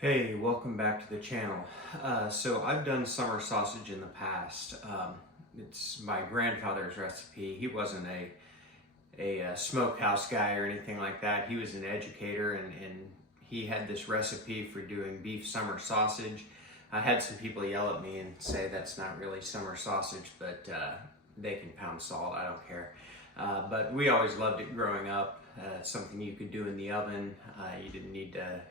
Hey, welcome back to the channel. So I've done summer sausage in the past. It's my grandfather's recipe. He wasn't a smokehouse guy or anything like that. He was an educator, and he had this recipe for doing beef summer sausage. I had some people yell at me and say that's not really summer sausage, but they can pound salt, I don't care. But we always loved it growing up. It's something you could do in the oven. You didn't need to,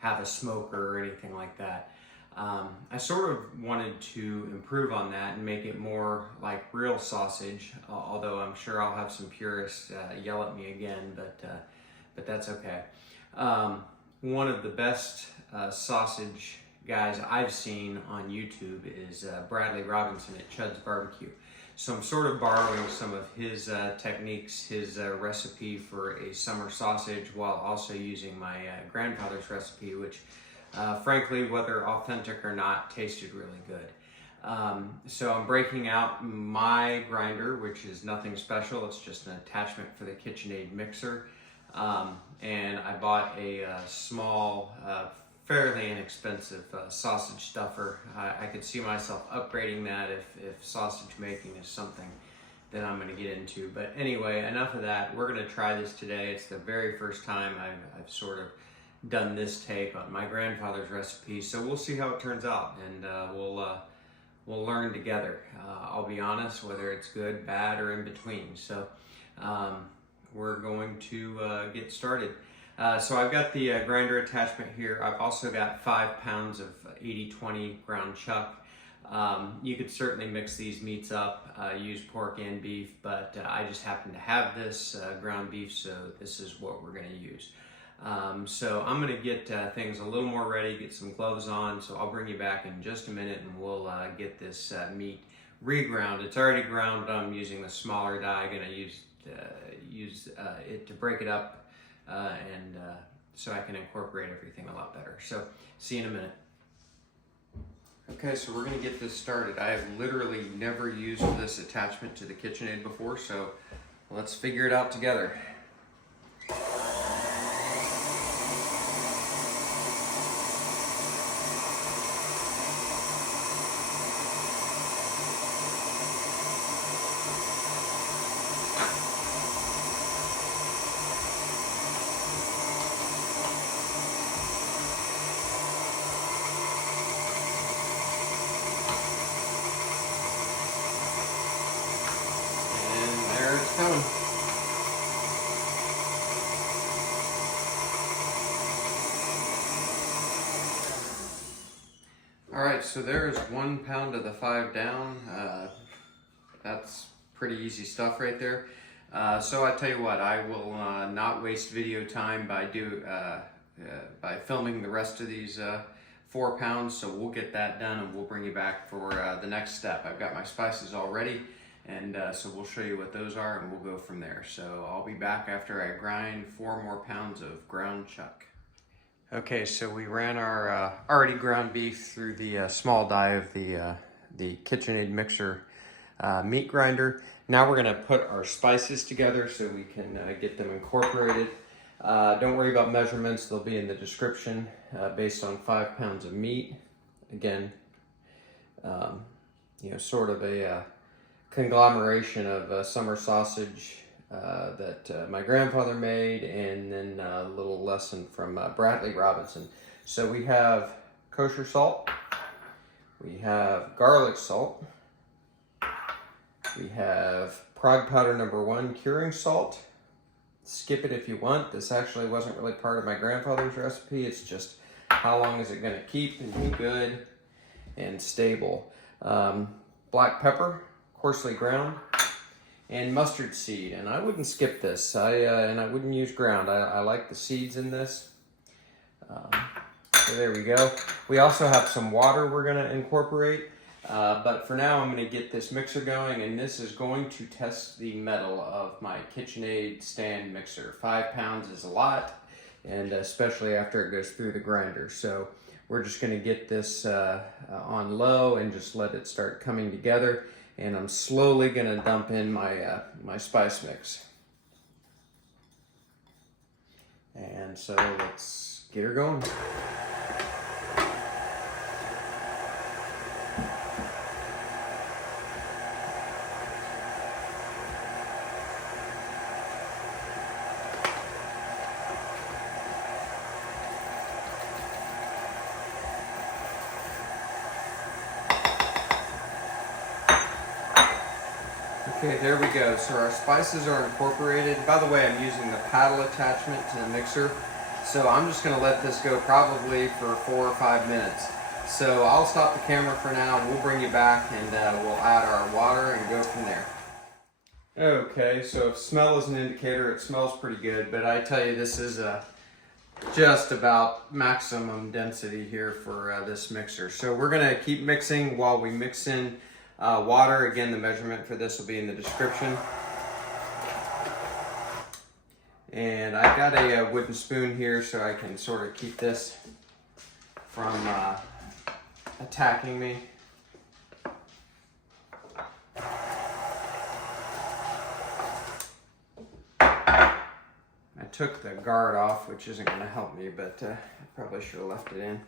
have a smoker or anything like that. I sort of wanted to improve on that and make it more like real sausage, although I'm sure I'll have some purists yell at me again, but that's okay. One of the best sausage guys I've seen on YouTube is Bradley Robinson at Chud's Barbecue. So I'm sort of borrowing some of his techniques, his recipe for a summer sausage, while also using my grandfather's recipe, which frankly, whether authentic or not, tasted really good. So I'm breaking out my grinder, which is nothing special. It's just an attachment for the KitchenAid mixer. And I bought a small, fairly inexpensive sausage stuffer. I could see myself upgrading that if sausage making is something that I'm going to get into. But anyway, enough of that. We're going to try this today. It's the very first time I've sort of done this take on my grandfather's recipe. So we'll see how it turns out, and we'll learn together. I'll be honest, whether it's good, bad, or in between. So we're going to get started. So I've got the grinder attachment here. I've also got 5 pounds of 80/20 ground chuck. You could certainly mix these meats up, use pork and beef, but I just happen to have this ground beef, so this is what we're going to use. So I'm going to get things a little more ready, get some gloves on, so I'll bring you back in just a minute and we'll get this meat reground. It's already ground, but I'm using the smaller die. I'm going to use it to break it up. So I can incorporate everything a lot better. So, see you in a minute. Okay, so we're gonna get this started. I have literally never used this attachment to the KitchenAid before, so let's figure it out together. Coming. All right, so there's 1 pound of the 5 down. That's pretty easy stuff right there. So I tell you what, I will not waste video time by filming the rest of these 4 pounds. So we'll get that done and we'll bring you back for the next step. I've got my spices all ready. And so we'll show you what those are and we'll go from there. So I'll be back after I grind 4 more pounds of ground chuck. Okay, so we ran our already ground beef through the small die of the KitchenAid mixer meat grinder. Now we're gonna put our spices together so we can get them incorporated. Don't worry about measurements, they'll be in the description based on 5 pounds of meat. Again, sort of a conglomeration of summer sausage that my grandfather made, and then a little lesson from Bradley Robinson. So we have kosher salt, we have garlic salt, we have Prague Powder #1 curing salt. Skip it if you want. This actually wasn't really part of my grandfather's recipe. It's just how long is it going to keep and be good and stable. Black pepper, coarsely ground, and mustard seed. And I wouldn't skip this. And I wouldn't use ground. I like the seeds in this. So there we go. We also have some water we're going to incorporate. But for now, I'm going to get this mixer going, and this is going to test the metal of my KitchenAid stand mixer. 5 pounds is a lot, and especially after it goes through the grinder. So we're just going to get this on low and just let it start coming together. And I'm slowly going to dump in my spice mix. And so let's get her going. Okay, there we go. So our spices are incorporated. By the way, I'm using the paddle attachment to the mixer. So I'm just gonna let this go probably for 4 or 5 minutes. So I'll stop the camera for now. We'll bring you back and we'll add our water and go from there. Okay, so if smell is an indicator, it smells pretty good, but I tell you, this is just about maximum density here for this mixer. So we're gonna keep mixing while we mix in water. Again, the measurement for this will be in the description. And I've got a wooden spoon here so I can sort of keep this from attacking me. I took the guard off, which isn't going to help me, but I probably should have left it in.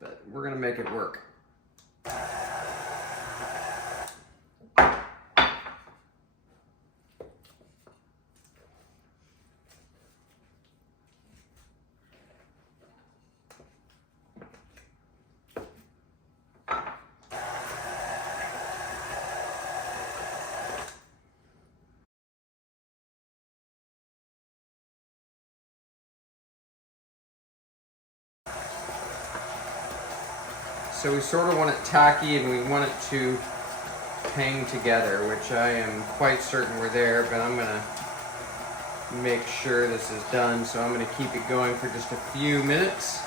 But we're going to make it work. So we sort of want it tacky and we want it to hang together, which I am quite certain we're there, but I'm gonna make sure this is done. So I'm gonna keep it going for just a few minutes.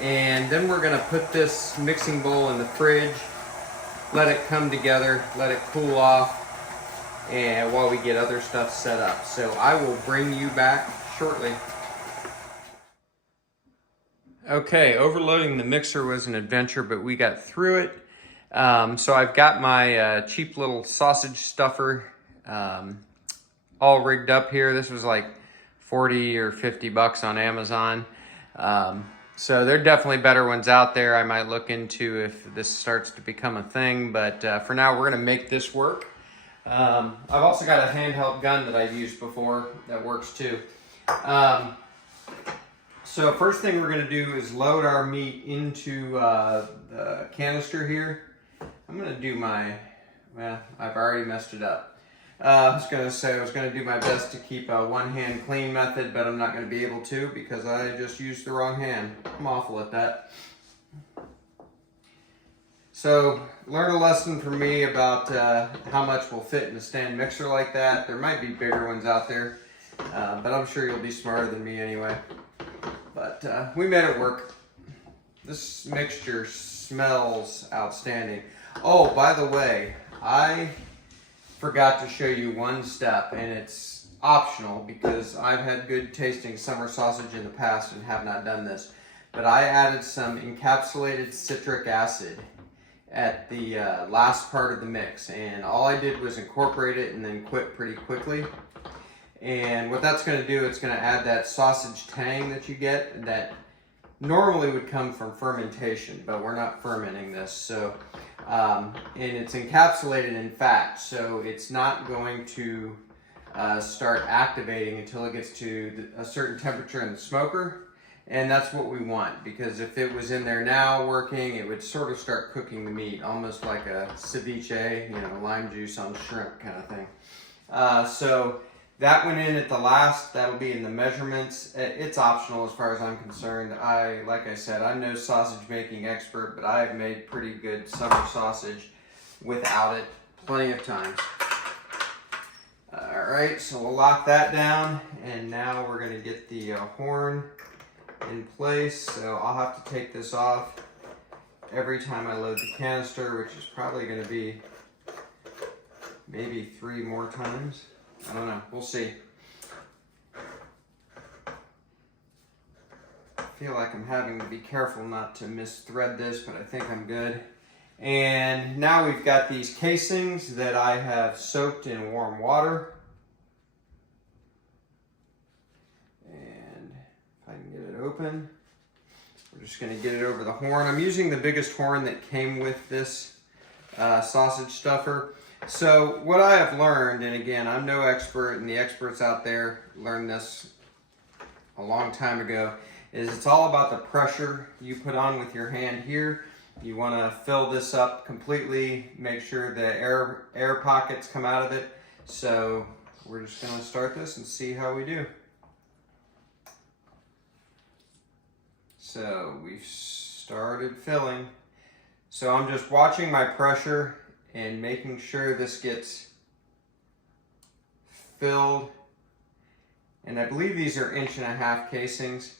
And then we're gonna put this mixing bowl in the fridge, let it come together, let it cool off, and while we get other stuff set up. So I will bring you back shortly. Okay, overloading the mixer was an adventure, but we got through it. So I've got my cheap little sausage stuffer all rigged up here. This was like 40 or 50 bucks on Amazon. So there are definitely better ones out there. I might look into if this starts to become a thing, but for now we're gonna make this work. I've also got a handheld gun that I've used before that works too. So first thing we're going to do is load our meat into the canister here. I'm going to do my, well, I've already messed it up. I was going to say I was going to do my best to keep a one-hand clean method, but I'm not going to be able to because I just used the wrong hand. I'm awful at that. So learn a lesson from me about how much will fit in a stand mixer like that. There might be bigger ones out there, but I'm sure you'll be smarter than me anyway. But we made it work. This mixture smells outstanding. Oh, by the way, I forgot to show you one step, and it's optional because I've had good tasting summer sausage in the past and have not done this. But I added some encapsulated citric acid at the last part of the mix, and all I did was incorporate it and then quit pretty quickly. And what that's going to do, it's going to add that sausage tang that you get that normally would come from fermentation, but we're not fermenting this. So, and it's encapsulated in fat, so it's not going to start activating until it gets to a certain temperature in the smoker. And that's what we want, because if it was in there now working, it would sort of start cooking the meat, almost like a ceviche, you know, lime juice on shrimp kind of thing. So that went in at the last. That'll be in the measurements. It's optional as far as I'm concerned. Like I said, I'm no sausage making expert, but I have made pretty good summer sausage without it plenty of times. All right, so we'll lock that down, and now we're going to get the horn in place. So I'll have to take this off every time I load the canister, which is probably going to be maybe 3 more times. I don't know, we'll see. I feel like I'm having to be careful not to misthread this, but I think I'm good. And now we've got these casings that I have soaked in warm water. And if I can get it open, we're just gonna get it over the horn. I'm using the biggest horn that came with this sausage stuffer. So what I have learned, and again, I'm no expert, and the experts out there learned this a long time ago, is it's all about the pressure you put on with your hand here. You want to fill this up completely, make sure the air pockets come out of it. So we're just going to start this and see how we do. So we've started filling. So I'm just watching my pressure and making sure this gets filled. And I believe these are 1.5-inch casings.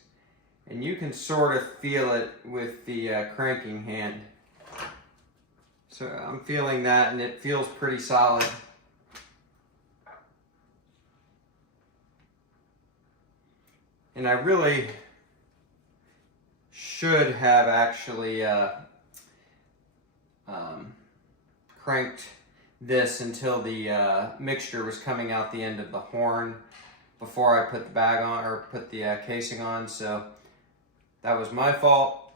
And you can sort of feel it with the cranking hand. So I'm feeling that, and it feels pretty solid. And I really should have actually cranked this until the mixture was coming out the end of the horn before I put the bag on, or put the casing on. So that was my fault,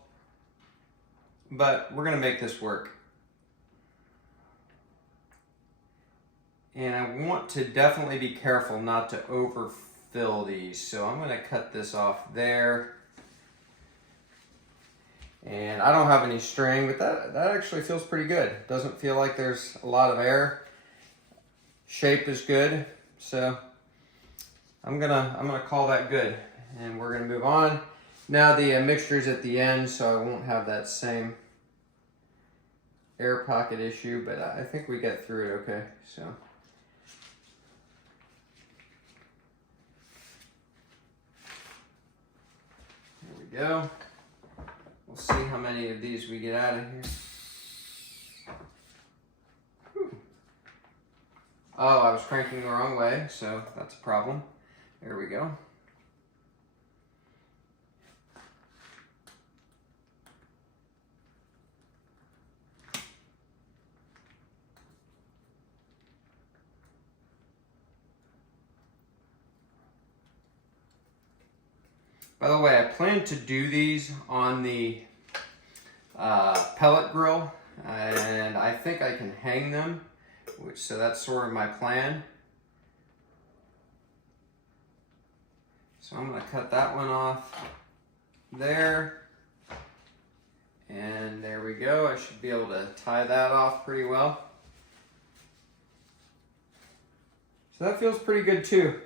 but we're gonna make this work. And I want to definitely be careful not to overfill these. So I'm gonna cut this off there. And I don't have any string, but that actually feels pretty good. Doesn't feel like there's a lot of air. Shape is good, so I'm gonna call that good. And we're gonna move on. Now the mixture's at the end, so I won't have that same air pocket issue, but I think we get through it okay. So there we go. We'll see how many of these we get out of here. Whew. Oh, I was cranking the wrong way, so that's a problem. There we go. By the way, I plan to do these on the pellet grill, and I think I can hang them, so that's sort of my plan. So I'm going to cut that one off there, and there we go. I should be able to tie that off pretty well. So that feels pretty good too.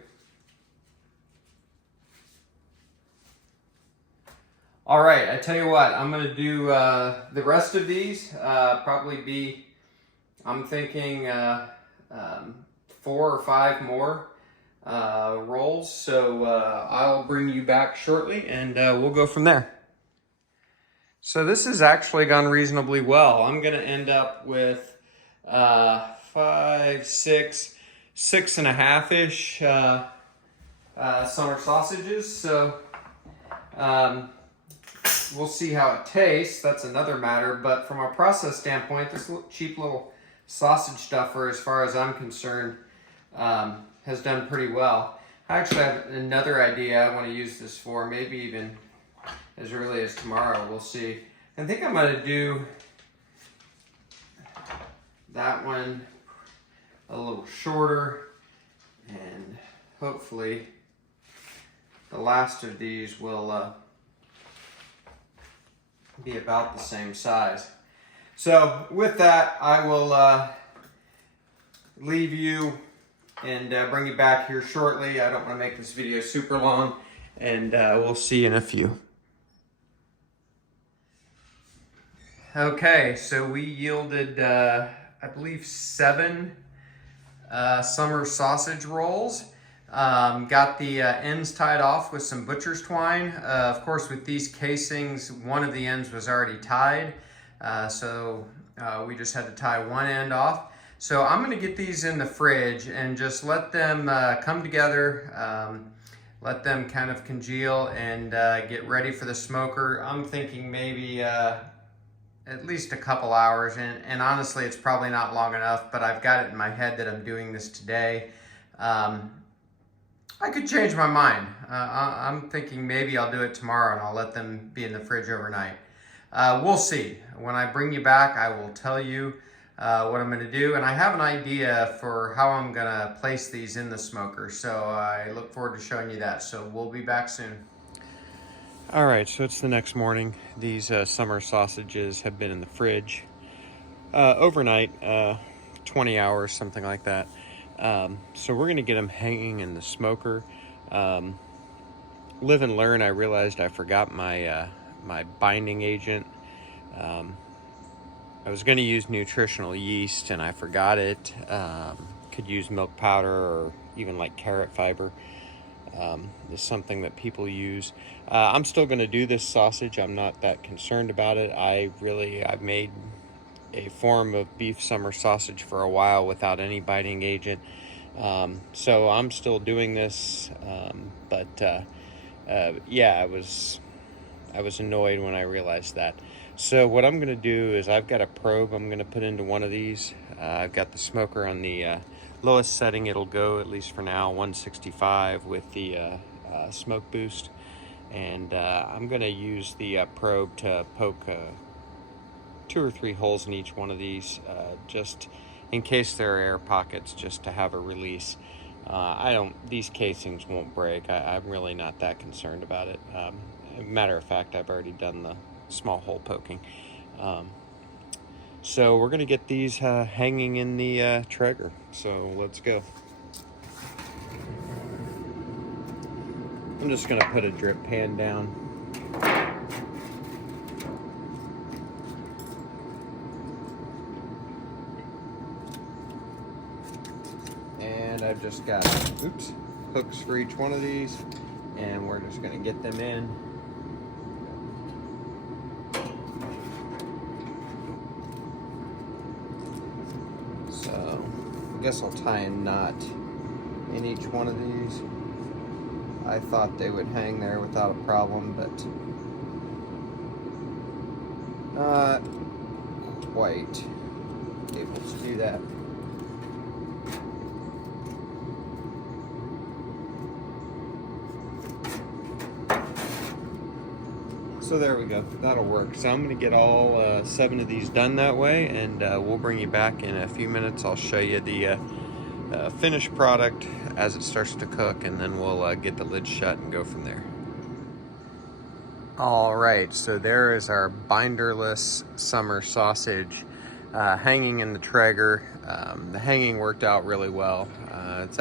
All right, I tell you what, I'm gonna do the rest of these, probably be, I'm thinking 4 or 5 more rolls. So I'll bring you back shortly and we'll go from there. So this has actually gone reasonably well. I'm gonna end up with 5, 6, 6.5-ish summer sausages. So we'll see how it tastes. That's another matter. But from a process standpoint, this cheap little sausage stuffer, as far as I'm concerned, has done pretty well. I actually have another idea I want to use this for, maybe even as early as tomorrow. We'll see. I think I'm going to do that one a little shorter, and hopefully the last of these will be about the same size. So with that, I will leave you and bring you back here shortly. I don't want to make this video super long, and we'll see you in a few. Okay, so we yielded, I believe, 7 summer sausage rolls. Got the ends tied off with some butcher's twine. Of course, with these casings, one of the ends was already tied, so we just had to tie one end off. So I'm going to get these in the fridge and just let them come together, let them kind of congeal and get ready for the smoker. I'm thinking maybe at least a couple hours, and honestly, it's probably not long enough, but I've got it in my head that I'm doing this today. I could change my mind. I'm thinking maybe I'll do it tomorrow and I'll let them be in the fridge overnight. We'll see. When I bring you back, I will tell you what I'm going to do. And I have an idea for how I'm going to place these in the smoker. So I look forward to showing you that. So we'll be back soon. All right, so it's the next morning. These summer sausages have been in the fridge overnight, 20 hours, something like that. So we're gonna get them hanging in the smoker. Um, Live and learn. I realized I forgot my my binding agent. Um, I was gonna use nutritional yeast, and I forgot it. Could use milk powder or even like carrot fiber. Is something that people use. I'm still going to do this sausage. I'm not that concerned about it. I've made a form of beef summer sausage for a while without any biting agent. So I'm still doing this. Yeah, I was annoyed when I realized that. So what I'm going to do is I've got a probe I'm going to put into one of these. I've got the smoker on the lowest setting it'll go, at least for now, 165 with the smoke boost. And I'm going to use the probe to poke 2 or 3 holes in each one of these, just in case there are air pockets, just to have a release. These casings won't break. I'm really not that concerned about it. Matter of fact, I've already done the small hole poking. So we're going to get these hanging in the Traeger. So let's go. I'm just going to put a drip pan down. And I've just got, hooks for each one of these. And we're just going to get them in. So I guess I'll tie a knot in each one of these. I thought they would hang there without a problem, but not quite able to do that. So there we go, that'll work. So I'm gonna get all 7 of these done that way, and we'll bring you back in a few minutes. I'll show you the finished product as it starts to cook, and then we'll get the lid shut and go from there. All right, so there is our binderless summer sausage hanging in the Traeger. The hanging worked out really well. It's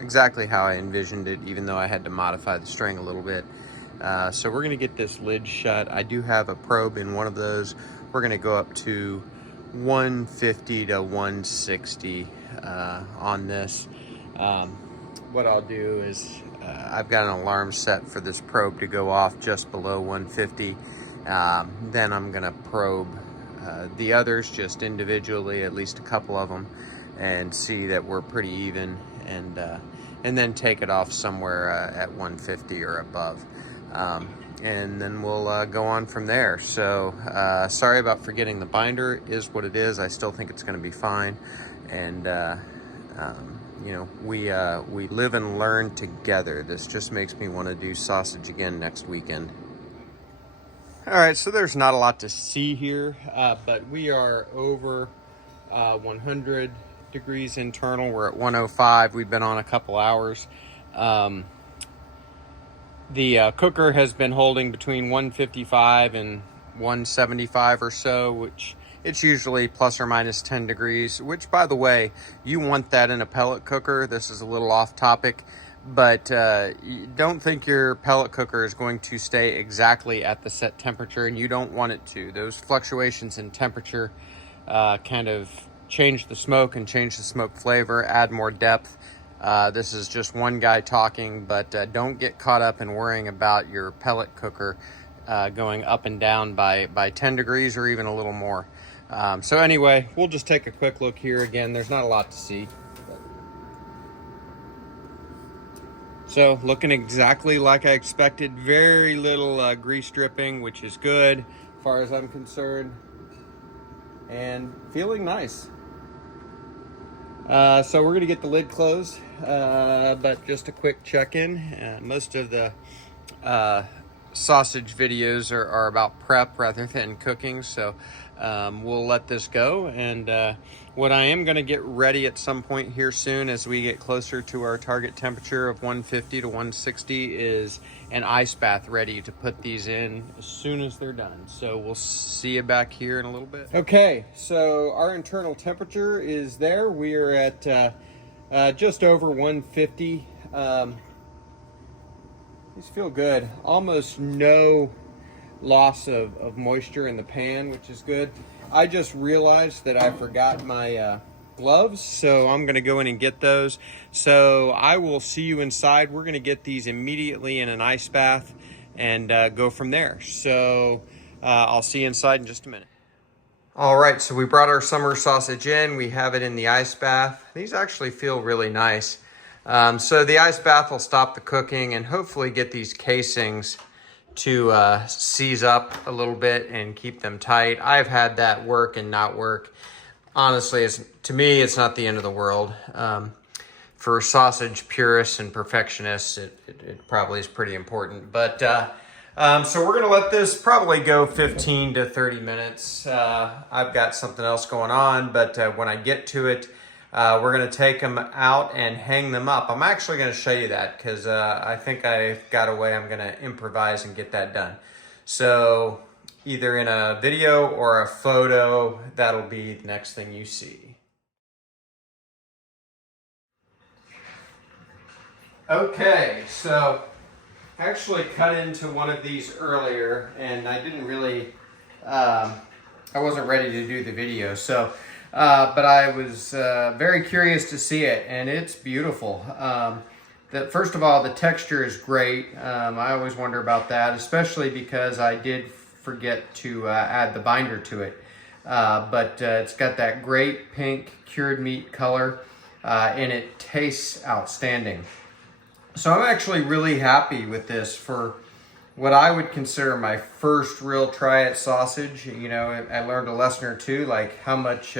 exactly how I envisioned it, even though I had to modify the string a little bit. So we're gonna get this lid shut. I do have a probe in one of those. We're gonna go up to 150 to 160 on this. What I'll do is I've got an alarm set for this probe to go off just below 150. Then I'm gonna probe the others just individually, at least a couple of them, and see that we're pretty even, and then take it off somewhere at 150 or above. And then we'll go on from there. So sorry about forgetting the binder. It is what it is. I still think it's going to be fine. And you know, we live and learn together. This just makes me want to do sausage again next weekend. All right, so there's not a lot to see here, but we are over 100 degrees internal. We're at 105. We've been on a couple hours. The cooker has been holding between 155 and 175 or so, which it's usually plus or minus 10 degrees, which, by the way, you want that in a pellet cooker. This is a little off topic, but don't think your pellet cooker is going to stay exactly at the set temperature, and you don't want it to. Those fluctuations in temperature kind of change the smoke and change the smoke flavor, add more depth. This is just one guy talking, but don't get caught up in worrying about your pellet cooker going up and down by 10 degrees or even a little more. So anyway, we'll just take a quick look here. Again, there's not a lot to see. So looking exactly like I expected. Very little grease dripping, which is good as far as I'm concerned. And feeling nice. So we're gonna get the lid closed, but just a quick check-in. Most of the sausage videos are about prep rather than cooking, so we'll let this go. And what I am going to get ready at some point here soon as we get closer to our target temperature of 150 to 160 is an ice bath ready to put these in as soon as they're done. So we'll see you back here in a little bit. Okay, so our internal temperature is there. We are at just over 150. These feel good. Almost no loss of moisture in the pan, which is good. I just realized that I forgot my gloves, so I'm gonna go in and get those. So I will see you inside. We're gonna get these immediately in an ice bath and go from there. So I'll see you inside in just a minute. All right, so we brought our summer sausage in. We have it in the ice bath. These actually feel really nice. So the ice bath will stop the cooking and hopefully get these casings to seize up a little bit and keep them tight. I've had that work and not work. Honestly, to me, it's not the end of the world. For sausage purists and perfectionists, it probably is pretty important. But so we're gonna let this probably go 15 to 30 minutes. I've got something else going on, but when I get to it, we're gonna take them out and hang them up. I'm actually gonna show you that because I think I've got a way I'm gonna improvise and get that done. So either in a video or a photo, that'll be the next thing you see. Okay, so I actually cut into one of these earlier and I didn't really, I wasn't ready to do the video. So but I was very curious to see it, and it's beautiful. First of all, the texture is great. I always wonder about that, especially because I did forget to add the binder to it. But it's got that great pink cured meat color, and it tastes outstanding. So I'm actually really happy with this for what I would consider my first real try at sausage. You know, I learned a lesson or two, like how much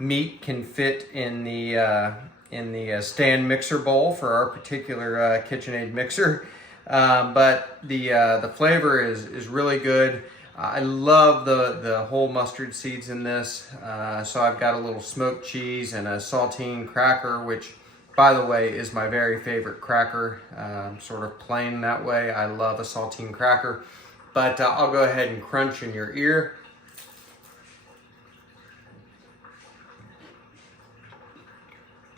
meat can fit in the stand mixer bowl for our particular KitchenAid mixer. But the flavor is really good. I love the whole mustard seeds in this. So I've got a little smoked cheese and a saltine cracker, which, by the way, is my very favorite cracker. Sort of plain that way. I love a saltine cracker. But I'll go ahead and crunch in your ear.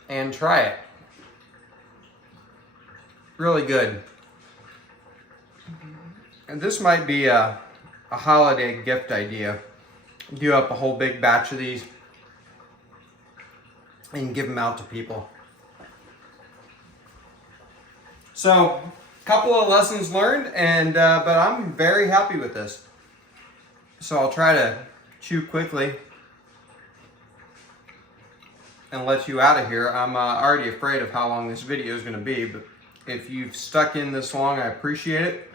And try it. Really good. And this might be a holiday gift idea. Do up a whole big batch of these and give them out to people. So, a couple of lessons learned, and but I'm very happy with this. So I'll try to chew quickly and let you out of here. I'm already afraid of how long this video is going to be, but if you've stuck in this long, I appreciate it.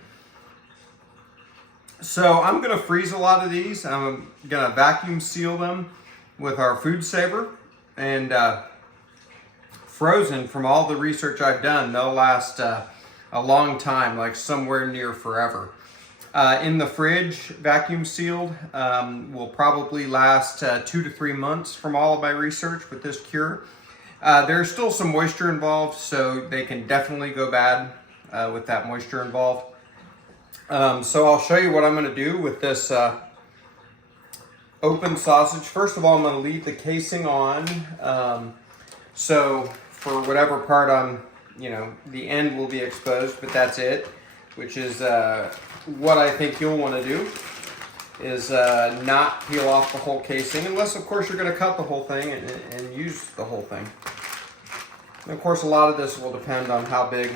So I'm going to freeze a lot of these. I'm going to vacuum seal them with our food saver, and frozen, from all the research I've done, they'll last a long time, like somewhere near forever. In the fridge, vacuum sealed, will probably last 2 to 3 months from all of my research with this cure. There's still some moisture involved, so they can definitely go bad with that moisture involved. So I'll show you what I'm going to do with this open sausage. First of all, I'm going to leave the casing on. So for whatever part the end will be exposed, but that's it, which is what I think you'll want to do is not peel off the whole casing, unless of course you're going to cut the whole thing and use the whole thing. And of course, a lot of this will depend on how big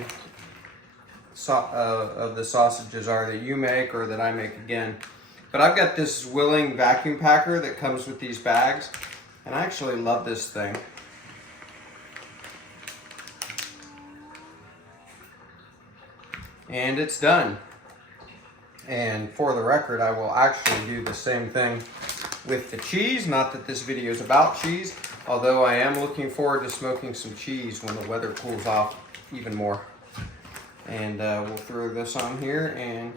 of the sausages are that you make or that I make again. But I've got this Willing vacuum packer that comes with these bags, and I actually love this thing. And it's done. And for the record, I will actually do the same thing with the cheese. Not that this video is about cheese, although I am looking forward to smoking some cheese when the weather cools off even more. And we'll throw this on here and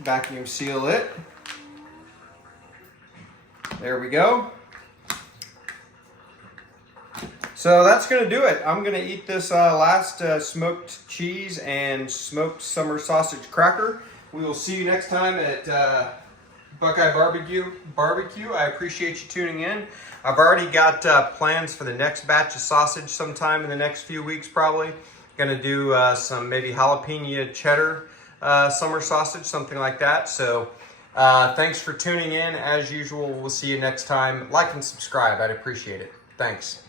vacuum seal it. There we go. So that's gonna do it. I'm gonna eat this last smoked cheese and smoked summer sausage cracker. We will see you next time at BuQeye BBQ. I appreciate you tuning in. I've already got plans for the next batch of sausage sometime in the next few weeks probably. Gonna do some maybe jalapeno cheddar summer sausage, something like that. So thanks for tuning in. As usual, we'll see you next time. Like and subscribe, I'd appreciate it. Thanks.